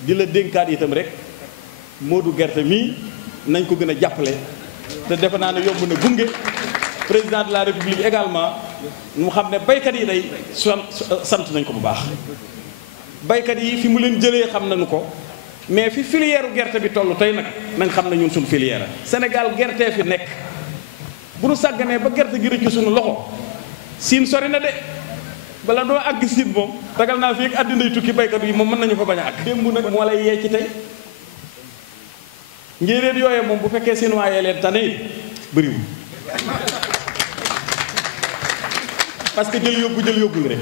di la dénkaat itam rek Modou Gerte mii nañ ko gën a jàppale te defe naa ne yomb na gunge président de la république également mu xam ne baykat yi day sant nañ ko bu baax. baykat yi fi mu leen jëlee xam nañu ko mais fi filière gerte bi toll tey nag nañ xam ne ñun suñu filière Sénégal gerte fi nekk bu nu sàgganee ba gerte gi rëcc suñu loxo siin sori na de bala doo àgg siin moom ragal naa fi ak àddinay tukki baykat yi moom mën nañu fa bañ a àgg. démb nag moo lay yee ci tey njéeréet yooye moom bu fekkee seen waayee leen tane it bëriwul parce que jël yóbbul rek.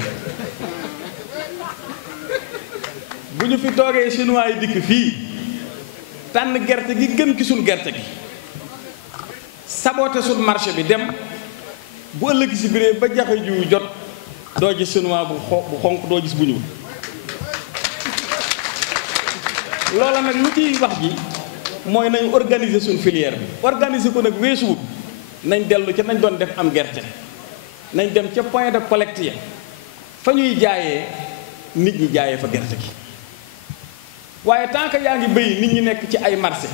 bu ñu fi toogee chinois yi dikk fii tànn gerte gi gën ci suñ gerte gi saboté suñ marché bi dem bu ëllëg si biree ba jaxe ju jot doo gis chinois bu xonq doo gis bu ñuul loola nag lu ciy wax ji mooy nañ organiser suñ filière bi organiser ko nag weesuwut nañ dellu ca nañ doon def am gerte nañ dem ca point de collecte ya fa ñuy jaayee nit ñi jaayee fa gerte gi waaye tant que yaa ngi béy nit ñi nekk ci ay marché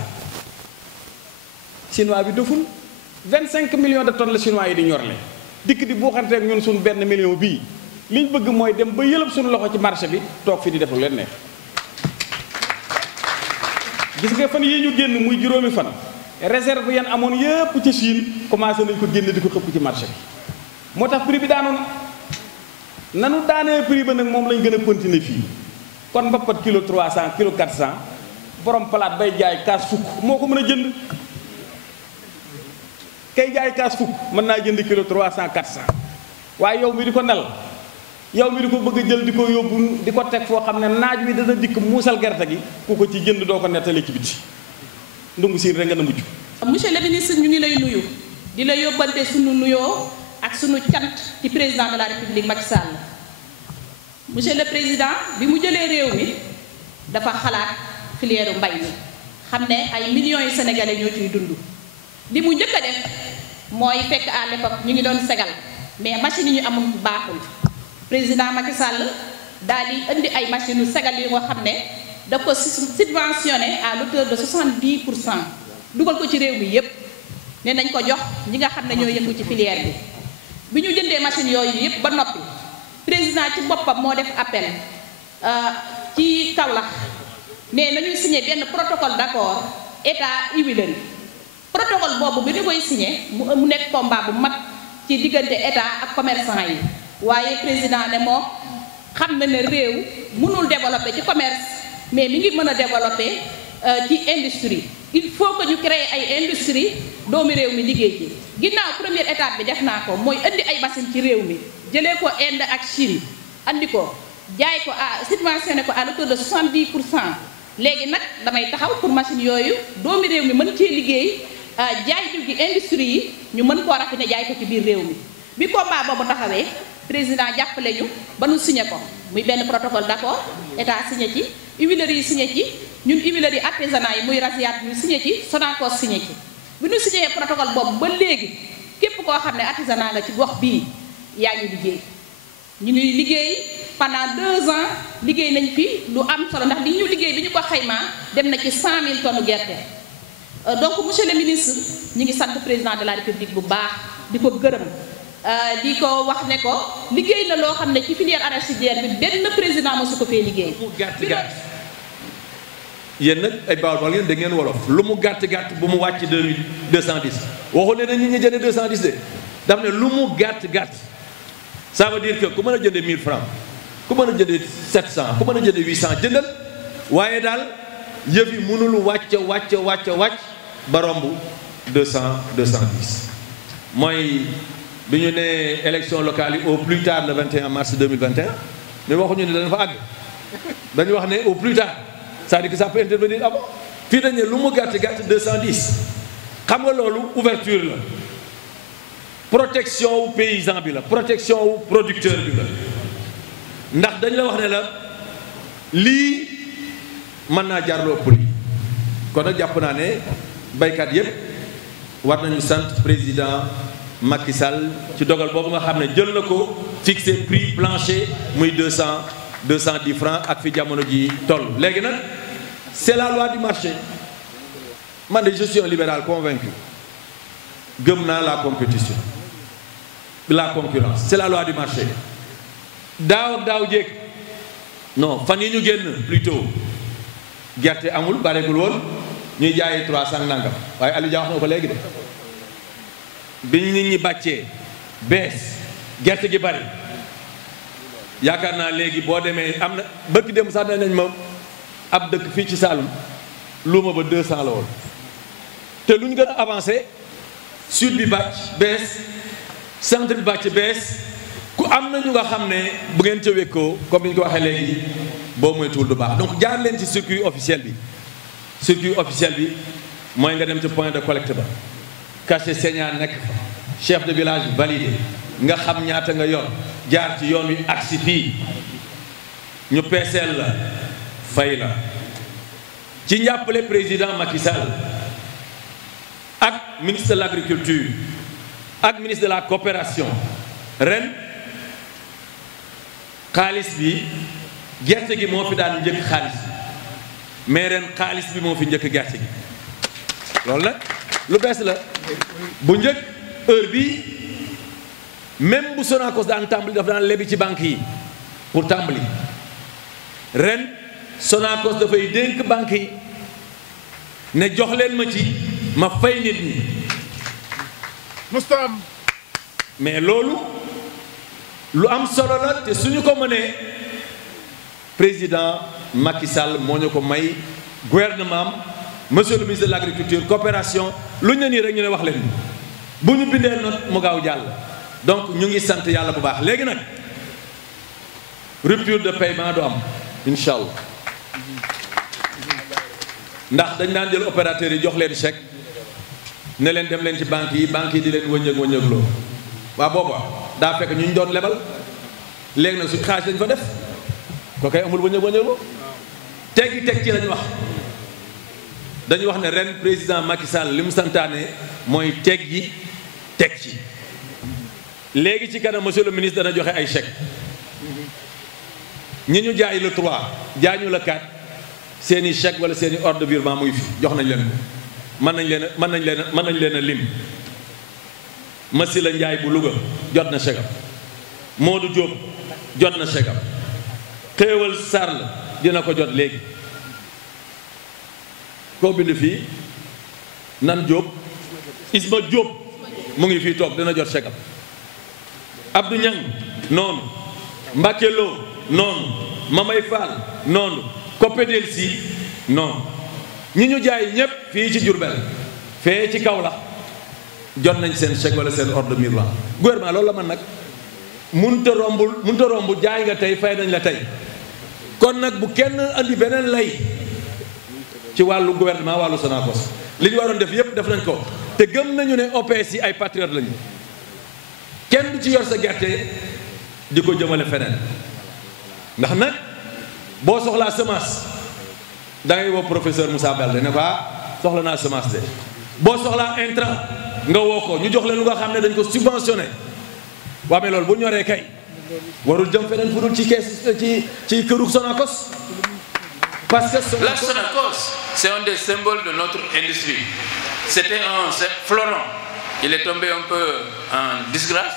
chinois bi deful 25 millions de tonnes la chinois yi di ñorle dikk di buuxante ak ñun suñ benn million bii liñ bëgg mooy dem ba yëlëb suñu loxo ci marché bi toog fi di deful leen neex gis nga fan yii ñu génn muy juróomi fan réserve yan amoon yëpp ci Chine commencé nañ ko génn di ko xëpp ci marché bi moo tax prix bi daanoon nanu daanee prix ba nag moom lañ gën a continuer fii kon mbappat kilo 300 kilo 400 borom palaat bay jaay kaas fukk moo ko mën a jënd kay jaay kaas fukk mën naa jënd kilo 300 400 waaye yow mi di ko nal yow mi di ko bëgg a jël di ko yóbbu di ko teg foo xam ne naaj wi dana dikk muusal gerte gi ku ko ci jënd doo ko nettali ci biti ndungu siin rek nga na mujj. monsieur le ministre ñu ngi lay nuyu di la yóbbante sunu nuyoo ak sunu cant ci président de la république Macky Sall. monsieur le président bi mu jëlee réew mi dafa xalaat filière mbay mi xam ne ay millions yu sénégalais ñoo ciy dund li mu njëkk a def mooy fekk à l'époque ñu ngi doon segal mais machine yi ñu amul baaxul président Macky Sall daal di indi ay machines yu segal yi nga xam ne da ko subventionné à l'auteur de 70% dugal ko ci réew mi yépp ne nañ ko jox ñi nga xam ne ñoo yëngu ci filière bi ñu jëndee machines yooyu yépp ba noppi président ci boppam moo def appel ci Kaolack ne nañuy signé benn protocole d'accord état huileries protocole boobu bi ñu koy signé mu nekk combat bu mag ci diggante état ak commerçant yi waaye président ne moom xam na ne réew mënul développer ci commerce mais mi ngi mën a développer ci industrie il faut que ñu créer ay industrie doomi réew mi liggéey ci ginnaaw première étape bi def naa ko mooy indi ay machine ci réew mi jëlee ko Inde ak Chine andi ko jaay ko subventionné ko à l'auteur de 70%. léegi nag damay taxaw pour machine yooyu doomi réew mi mën cee liggéey jaay jur gi industrie yi ñu mën koo raffiner jaay ko ci biir réew mi bi combat boobu taxawee président jàppale ñu ba nu signé ko muy benn protocole d'accord état signé ci huileries yi signé ci ñun huileries artisanat yi muy Rasiaat ñu signé ci Sonacos signé ci bi ñu signé protocole boobu ba léegi képp koo xam ne artisanat nga ci gox bii yaa ngi liggéey ñu ngi liggéey pendant 2 ans liggéey nañ fi lu am solo ndax li ñu liggéey bi ñu ko xaymaa dem na ci 100 000 tonnes gerte donc monsieur le ministre ñu ngi sant président de la république bu baax di ko gërëm di ko wax ne ko liggéey na loo xam ne ci filière arachidière bi benn président mosu ko fee liggéey. lu mu gàtt gàtt yéen nag ay bawal bawal ngeen da ngeen wolof lu mu gàtt gàtt bu mu wàcc 210 waxul ne dañuy ñu jëndee 210 de daf ne lu mu gàtt gàtt ça veut dire que ku mën a jëndee 1000 francs ku mën a jëndee 700 ku mën a jëndee 800 jëndal waaye daal yëf yi mënul wàcc ba romb 210 mooy. bi ñu nee élection locale yi au plus tard le 21 mars 2021 mais waxuñu ne dana fa àgg dañu wax ne au plus tard c'est-à-dire que ça peut intervenir avant fii dañ ne lu mu gàtt gàtt 210 xam nga loolu ouverture la protection wu paysan bi la protection wu producteur bi la ndax dañ la wax ne la lii mën naa jar lu ëpp lii kon nag jàpp naa ne baykat yépp war nañu sant président Macky Sall ci dogal boobu nga xam ne jël na ko fixé prix plancher muy 210 francs ak fi jamono ji toll léegi nag c'est la loi du marché. Man, je suis un libéral convaincu. Gëm naa la compétition, la concurrence, c'est la loi du marché. daaw jéeg non fan yi ñu génn plutôt gerte amul bareegul woon ñuy jaayee 300 nangam waaye Aliou Dia wax na ko léegi de biñ nit ñi bàccee bees gerte gi bari yaakaar naa léegi boo demee am na bëkk dem sax nee nañ ma ab dëkk fii ci Saloum luuma ba 200 la woon te lu ñu gën a avancé sud bi bàcc bees centre bi bàcc bees ku am na ñu nga xam ne bu ngeen ca wékkoo comme ni ñu ko waxee léegi boo moytuwul du baax donc jaar leen ci circuit officiel bi mooy nga dem ci point de collecte ba cachet saignant nekk fa chef de village validé nga xam ñaata nga yor jaar ci yoon wi agsi fii ñu peeseel la fay la ci njàppale président Macky Sall ak ministre de l'agriculture ak ministre de la coopération ren xaalis bi gerte gi moo fi daan njëkk xaalis mais ren xaalis bi moo fi njëkk gerte gi loolu nag lu bees la bu njëkk heure bi même bu Sonacos daan tàmbali dafa daan lebi ci banque yi pour tàmbali ren Sonacos dafay dénk banque yi ne jox leen ma ci ma fay nit ñi Moustapha mais loolu lu am solo la te suñu ko mënee président Macky Sall moo ñu ko may gouvernement monsieur le ministre de l'agriculture coopération lu ñu ne nii rek ñu ne wax leen bu ñu bindee note mu gaaw jàll donc ñu ngi sant yàlla bu baax léegi nag rupture de paiement du am incha allah ndax dañ daan jël opérateurs yi jox leen chèque ne leen dem leen ci banque yi di leen wëññëg-wëññëgloo waa booba daa fekk ñu doon lebal léegi nag suñu xaalis lañ fa def ko kay amul wëññëg-wëññëgloo teg ci lañ wax dañu wax ne ren président Macky Sall li mu santaane mooy teg ci léegi ci kanam monsieur le ministre dana joxe ay chèque ñi ñu jaay le 3 jaay ñu le 4 seeni chèque wala seeni ordre de virement muy fi jox nañ leen ko mën nañ leen a lim Massi la Njaay bu Louga jot na chèque am Modou Diop jot na chèque am Xéewal Sall dina ko jot léegi koo bind fii Nan Diop Isma Diop mu ngi fii toog dina jot chèque am Abdou Niang noonu Mbacke Lo noonu Mamay Fall noonu Kopedel si noonu ñi ñu jaay ñépp fii ci Diourbel fee ci Kaolack jot nañ seen chèque wala seen ordre de virement gouvernement loolu la man nag munta romb jaay nga tey fay nañ la tey kon nag bu kenn andi beneen lay ci wàllu gouvernement wàllu Sonacos li ñu waroon def yépp def nañ ko te gëm nañu ne OPS yi ay patriotes lañu kenn du ci yor sa gerte di ko jëmale feneen ndax nag boo soxlaa semence da ngay woo professeur Moussa Baldé ne ko soxla naa semence de boo soxlaa intrant nga woo ko ñu jox leen lu nga xam ne dañ ko subventionné waa mais loolu bu ñoree kay warul jëm feneen fu dul ci kees ci këru Sonacos parce que la Sonacos c'est un des symboles de notre industrie. C'était un fleuron. Il est tombé un peu en disgrâce.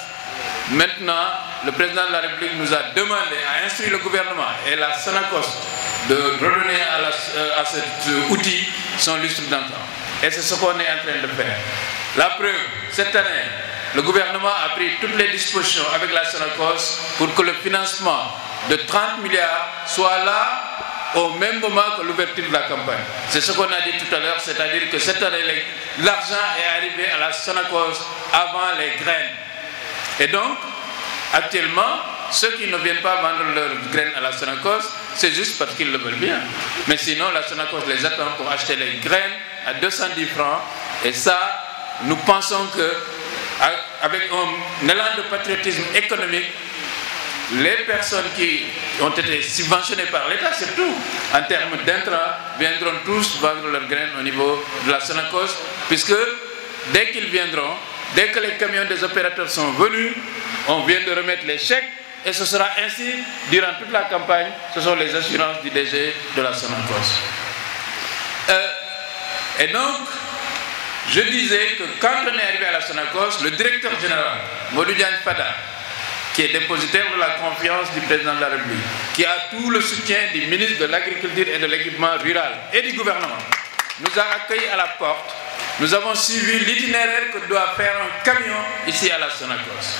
Maintenant, le président de la République nous a demandé, a instruit le gouvernement et la Sonacos de redonner à cet outil son lustre d'antan. Et c'est ce qu'on est en train de faire. La preuve, cette année, le gouvernement a pris toutes les dispositions avec la Sonacos pour que le financement de 30 milliards soit là au même moment que l'ouverture de la campagne. C'est ce qu'on a dit tout à l'heure, c'est-à-dire que cette année, l'argent est arrivé à la Sonacos avant les graines. Et donc, actuellement, ceux qui ne viennent pas vendre leurs graines à la Sonacos, c'est juste parce qu'ils le veulent bien. Mais sinon, la Sonacos les attend pour acheter les graines à 210 francs. Et ça, nous pensons qu'avec un élan de patriotisme économique, les personnes qui ont été subventionnées par l'État, surtout en termes d'intrants, viendront tous vendre leurs graines au niveau de la Sonacos, puisque dès qu'ils viendront, dès que les camions des opérateurs sont venus, on vient de remettre les chèques, et ce sera ainsi durant toute la campagne. Ce sont les assurances du DG de la Sonacos. Et donc, je disais que quand on est arrivé à la Sonacos, le directeur général, Modou Diagne Fada, qui est dépositaire de la confiance du président de la République, qui a tout le soutien du ministre de l'Agriculture et de l'Équipement rural et du gouvernement, nous a accueillis à la porte. Nous avons suivi l'itinéraire que doit faire un camion ici à la Sonacos,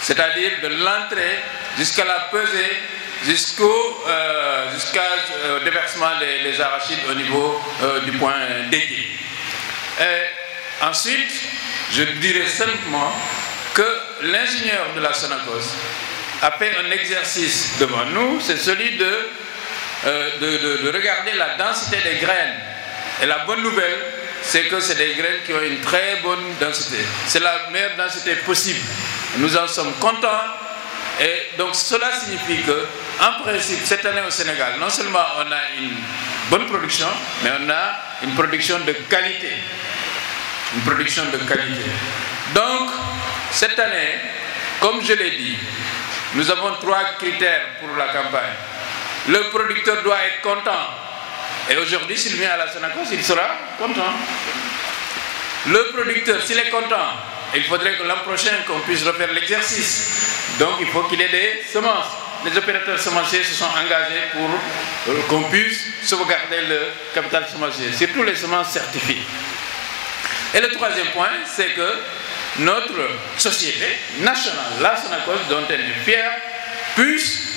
c'est-à-dire de l'entrée jusqu'à la pesée, jusqu'à déversement des arachides au niveau du point dédié. Et ensuite, je dirais simplement que l'ingénieur de la Sonacos a fait un exercice devant nous, c'est celui de regarder la densité des graines. Et la bonne nouvelle, c'est que c'est des graines qui ont une très bonne densité. C'est la meilleure densité possible. Nous en sommes contents. Et donc cela signifie que, en principe, cette année au Sénégal, non seulement on a une bonne production, mais on a une production de qualité. Une production de qualité. Donc, cette année, comme je l'ai dit, nous avons 3 critères pour la campagne. Le producteur doit être content. Et aujourd'hui, s'il vient à la Sonacos, il sera content. Le producteur, s'il est content, il faudrait que l'an prochain, qu'on puisse refaire l'exercice. Donc, il faut qu'il ait des semences. Les opérateurs semenciers se sont engagés pour qu'on puisse sauvegarder le capital semencier, surtout les semences certifiées. Et le troisième point, c'est que notre société nationale, la Sonacos, dont elle est fière, puisse